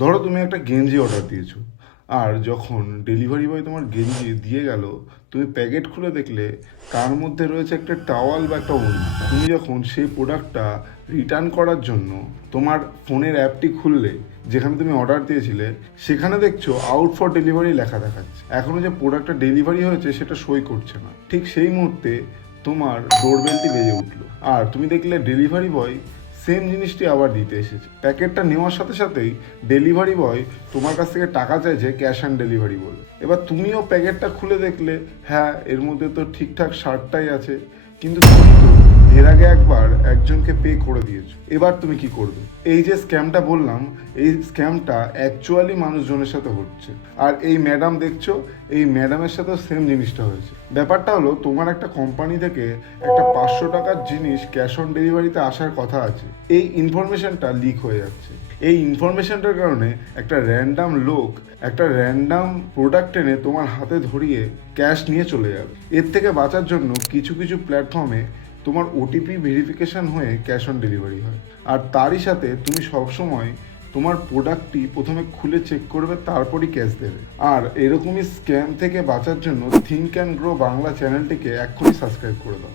ধরো তুমি একটা গেঞ্জি অর্ডার দিয়েছো, আর যখন ডেলিভারি বয় তোমার গেঞ্জি দিয়ে গেল, তুমি প্যাকেট খুলে দেখলে তার মধ্যে রয়েছে একটা টাওয়াল বা একটা ওড়না। তুমি যখন সেই প্রোডাক্টটা রিটার্ন করার জন্য তোমার ফোনের অ্যাপটি খুললে, যেখানে তুমি অর্ডার দিয়েছিলে, সেখানে দেখছো আউট ফর ডেলিভারি লেখা দেখাচ্ছে। এখনও যে প্রোডাক্টটা ডেলিভারি হয়েছে সেটা সই করছে না। ঠিক সেই মুহূর্তে তোমার ডোরবেলটি বেজে উঠলো, আর তুমি দেখলে ডেলিভারি বয় সেম জিনিসটি আবার দিতে এসেছে। প্যাকেটটা নেওয়ার সাথে সাথেই ডেলিভারি বয় তোমার কাছ থেকে টাকা চাইছে ক্যাশ অন ডেলিভারি বলে। এবার তুমিও প্যাকেটটা খুলে দেখলে, হ্যাঁ এর মধ্যে তো ঠিকঠাক শার্টটাই আছে, কিন্তু তুমি তো এর আগে একবার একজনকে পে করে দিয়েছো। এবার তুমি কি করবে? এই যে স্ক্যামটা বললাম, এই স্ক্যামটা অ্যাকচুয়ালি মানুষজনের সাথে হচ্ছে। আর এই ম্যাডাম দেখছো, এই ম্যাডামের সাথেও সেম জিনিসটা হয়েছে। ব্যাপারটা হলো, তোমার একটা কোম্পানি থেকে একটা 500 টাকার জিনিস ক্যাশ অন ডেলিভারিতে আসার কথা আছে, এই ইনফরমেশনটা লিক হয়ে যাচ্ছে। এই ইনফরমেশনটার কারণে একটা র্যান্ডাম লোক একটা র্যান্ডাম প্রোডাক্ট এনে তোমার হাতে ধরিয়ে ক্যাশ নিয়ে চলে যাবে। এর থেকে বাঁচার জন্য কিছু কিছু প্ল্যাটফর্মে তোমার ওটিপি ভেরিফিকেশান হয়ে ক্যাশ অন ডেলিভারি হয়। আর তারই সাথে তুমি সবসময় তোমার প্রোডাক্টটি প্রথমে খুলে চেক করবে, তারপরই ক্যাশ দেবে। আর এরকমই স্ক্যাম থেকে বাঁচার জন্য থিঙ্ক অ্যান্ড গ্রো বাংলা চ্যানেলটিকে এক্ষুনি সাবস্ক্রাইব করে দাও।